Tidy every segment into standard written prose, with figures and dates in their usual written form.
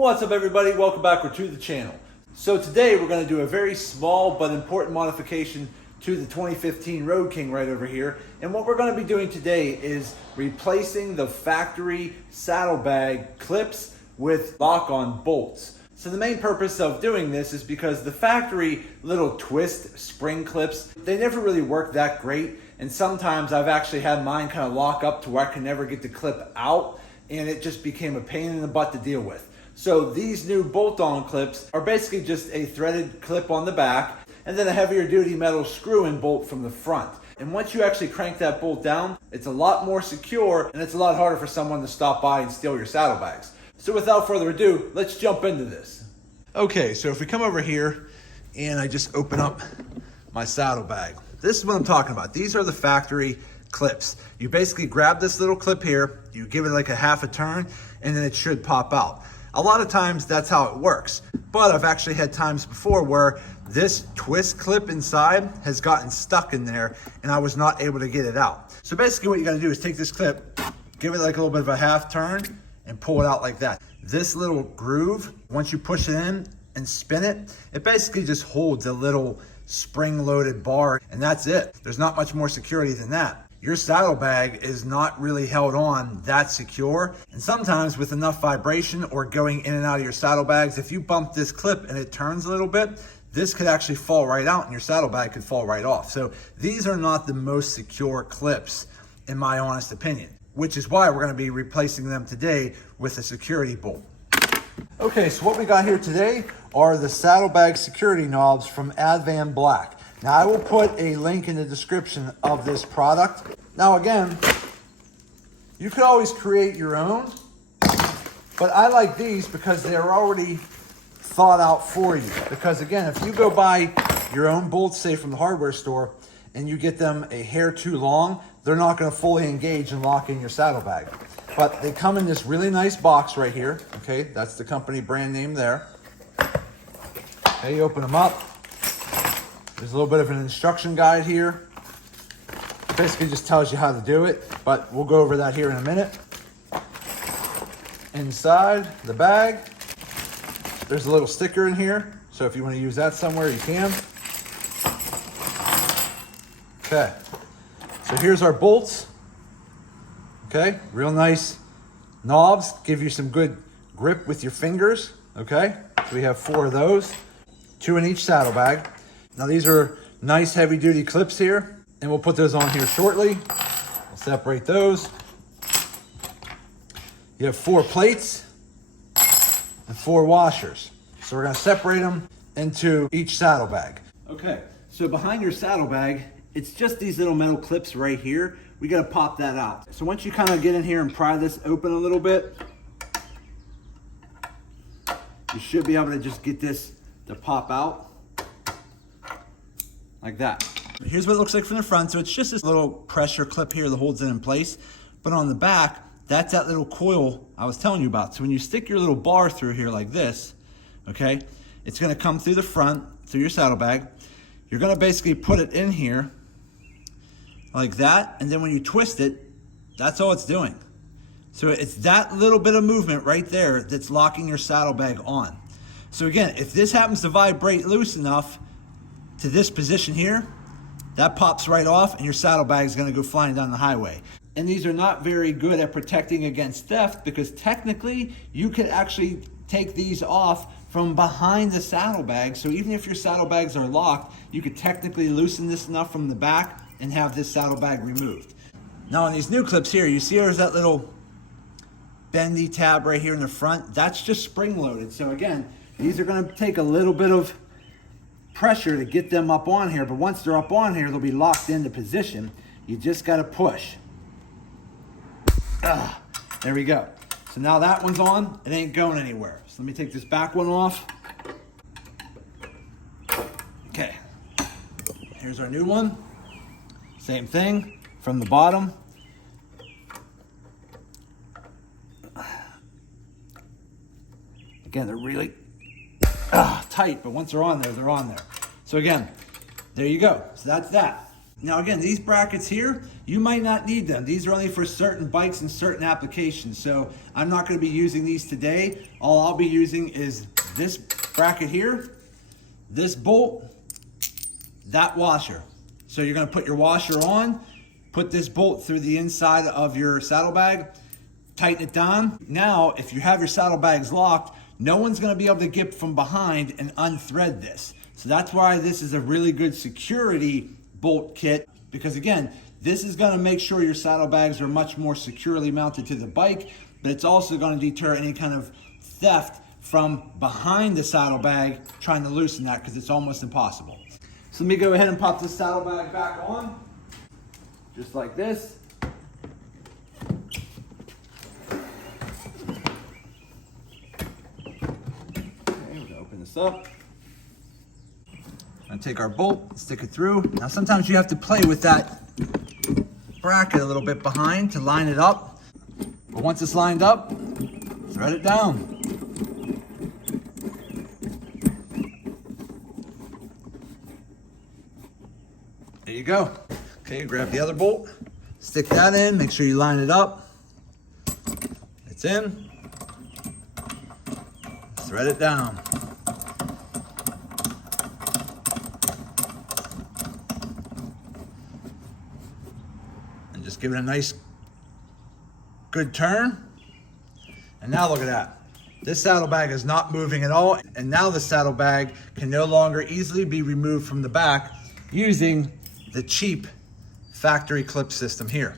What's up everybody, welcome back to the channel. So today we're going to do a very small but important modification to the 2015 Road King right over here. And what we're going to be doing today is replacing the factory saddlebag clips with lock-on bolts. So the main purpose of doing this is because the factory little twist spring clips, they never really work that great. And sometimes I've actually had mine kind of lock up to where I can never get the clip out, and it just became a pain in the butt to deal with. So these new bolt-on clips are basically just a threaded clip on the back and then a heavier duty metal screw-in bolt from the front. And once you actually crank that bolt down, it's a lot more secure and it's a lot harder for someone to stop by and steal your saddlebags. So without further ado, let's jump into this. Okay, so if we come over here and I just open up my saddlebag, this is what I'm talking about. These are the factory clips. You basically grab this little clip here, you give it like a half a turn, and then it should pop out. A lot of times that's how it works, but I've actually had times before where this twist clip inside has gotten stuck in there and I was not able to get it out. So basically what you gotta do is take this clip, give it like a little bit of a half turn and pull it out like that. This little groove, once you push it in and spin it, it basically just holds a little spring-loaded bar, and that's it. There's not much more security than that. Your saddlebag is not really held on that secure, and sometimes with enough vibration or going in and out of your saddlebags, if you bump this clip and it turns a little bit, this could actually fall right out and your saddlebag could fall right off. So these are not the most secure clips in my honest opinion, which is why we're going to be replacing them today with a security bolt. Okay, so what we got here today are the saddlebag security knobs from Advanblack. Now I will put a link in the description of this product. Now again, you could always create your own, but I like these because they're already thought out for you. Because again, if you go buy your own bolts, say from the hardware store, and you get them a hair too long, they're not going to fully engage and lock in your saddlebag. But they come in this really nice box right here. Okay, that's the company brand name there. Okay, you open them up. There's a little bit of an instruction guide here. It basically just tells you how to do it, but we'll go over that here in a minute. Inside the bag, there's a little sticker in here. So if you want to use that somewhere, you can. Okay, so here's our bolts. Okay, real nice knobs, give you some good grip with your fingers. Okay, so we have 4 of those, 2 in each saddlebag. Now these are nice heavy duty clips here, and we'll put those on here shortly. We'll separate those. You have 4 plates and 4 washers. So we're gonna separate them into each saddlebag. Okay, so behind your saddlebag, it's just these little metal clips right here. We gotta pop that out. So once you kind of get in here and pry this open a little bit, you should be able to just get this to pop out like that. Here's what it looks like from the front. So it's just this little pressure clip here that holds it in place. But on the back, that's that little coil I was telling you about. So when you stick your little bar through here like this, okay, it's gonna come through the front, through your saddlebag. You're gonna basically put it in here like that, and then when you twist it, that's all it's doing. So it's that little bit of movement right there that's locking your saddlebag on. So again, if this happens to vibrate loose enough to this position here, that pops right off and your saddlebag is gonna go flying down the highway. And these are not very good at protecting against theft, because technically you could actually take these off from behind the saddlebag. So even if your saddlebags are locked, you could technically loosen this enough from the back and have this saddlebag removed. Now on these new clips here, you see there's that little bendy tab right here in the front. That's just spring loaded. So again, these are gonna take a little bit of pressure to get them up on here, but once they're up on here, they'll be locked into position. You just gotta push. There we go. So now that one's on, it ain't going anywhere. So let me take this back one off. Okay, here's our new one. Same thing from the bottom. Again, they're really tight, but once they're on there, they're on there. So again, there you go. So that's that. Now again, these brackets here, you might not need them. These are only for certain bikes and certain applications. So I'm not gonna be using these today. All I'll be using is this bracket here, this bolt, that washer. So you're gonna put your washer on, put this bolt through the inside of your saddlebag, tighten it down. Now, if you have your saddlebags locked, no one's gonna be able to get from behind and unthread this. So that's why this is a really good security bolt kit, because again, this is gonna make sure your saddlebags are much more securely mounted to the bike, but it's also gonna deter any kind of theft from behind the saddlebag trying to loosen that, because it's almost impossible. So let me go ahead and pop this saddlebag back on, just like this. Okay, we're gonna open this up. And take our bolt, stick it through. Now sometimes you have to play with that bracket a little bit behind to line it up. But once it's lined up, thread it down. There you go. Okay, grab the other bolt, stick that in, make sure you line it up. It's in. Thread it down. Just give it a nice, good turn. And now look at that. This saddlebag is not moving at all. And now the saddlebag can no longer easily be removed from the back using the cheap factory clip system here.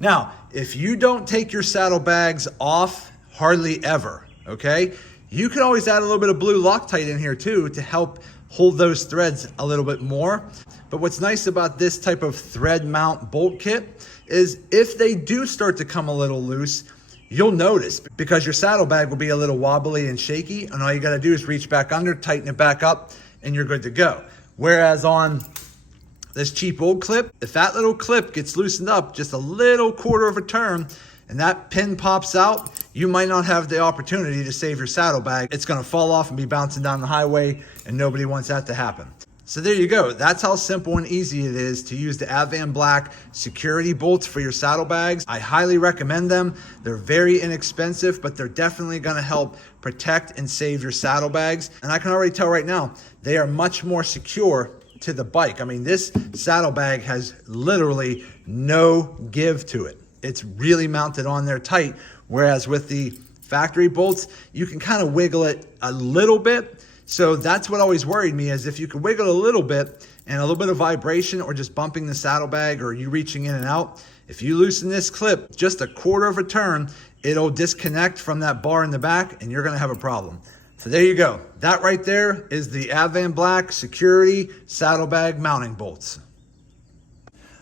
Now, if you don't take your saddlebags off hardly ever, okay, you can always add a little bit of blue Loctite in here too to help hold those threads a little bit more. But what's nice about this type of thread mount bolt kit is if they do start to come a little loose, you'll notice, because your saddlebag will be a little wobbly and shaky, and all you gotta do is reach back under, tighten it back up, and you're good to go. Whereas on this cheap old clip, if that little clip gets loosened up just a little quarter of a turn, and that pin pops out, you might not have the opportunity to save your saddlebag. It's gonna fall off and be bouncing down the highway, and nobody wants that to happen. So there you go. That's how simple and easy it is to use the Advanblack security bolts for your saddlebags. I highly recommend them. They're very inexpensive, but they're definitely gonna help protect and save your saddlebags. And I can already tell right now, they are much more secure to the bike. I mean, this saddlebag has literally no give to it. It's really mounted on there tight, whereas with the factory bolts, you can kind of wiggle it a little bit. So that's what always worried me, is if you could wiggle a little bit and a little bit of vibration or just bumping the saddlebag or you reaching in and out, if you loosen this clip just a quarter of a turn, it'll disconnect from that bar in the back and you're gonna have a problem. So there you go. That right there is the Advanblack security saddlebag mounting bolts.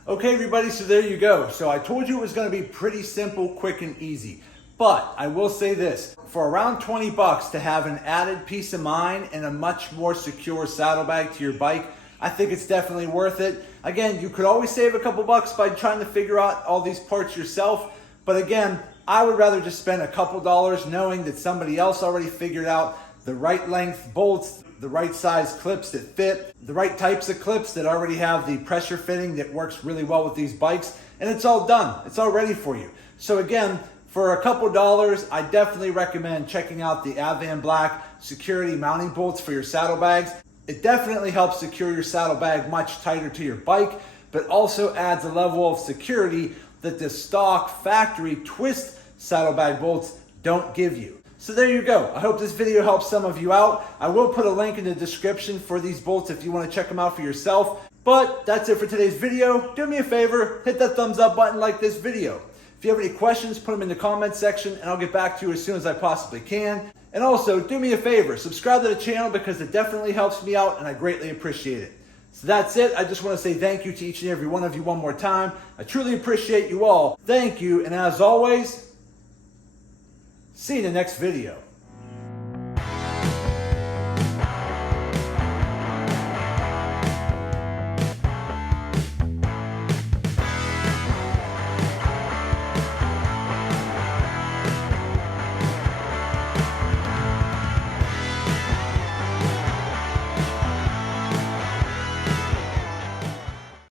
Okay, everybody, so there you go. So I told you it was gonna be pretty simple, quick, and easy. But I will say this, for around 20 bucks to have an added peace of mind and a much more secure saddlebag to your bike, I think it's definitely worth it. Again, you could always save a couple bucks by trying to figure out all these parts yourself. But again, I would rather just spend a couple dollars knowing that somebody else already figured out the right length bolts, the right size clips that fit, the right types of clips that already have the pressure fitting that works really well with these bikes, and it's all done. It's all ready for you. So again, for a couple dollars, I definitely recommend checking out the Advanblack security mounting bolts for your saddlebags. It definitely helps secure your saddlebag much tighter to your bike, but also adds a level of security that the stock factory twist saddlebag bolts don't give you. So there you go. I hope this video helps some of you out. I will put a link in the description for these bolts if you want to check them out for yourself. But that's it for today's video. Do me a favor, hit that thumbs up button, like this video. If you have any questions, put them in the comments section and I'll get back to you as soon as I possibly can. And also, do me a favor, subscribe to the channel because it definitely helps me out and I greatly appreciate it. So that's it. I just want to say thank you to each and every one of you one more time. I truly appreciate you all. Thank you, and as always, see you in the next video.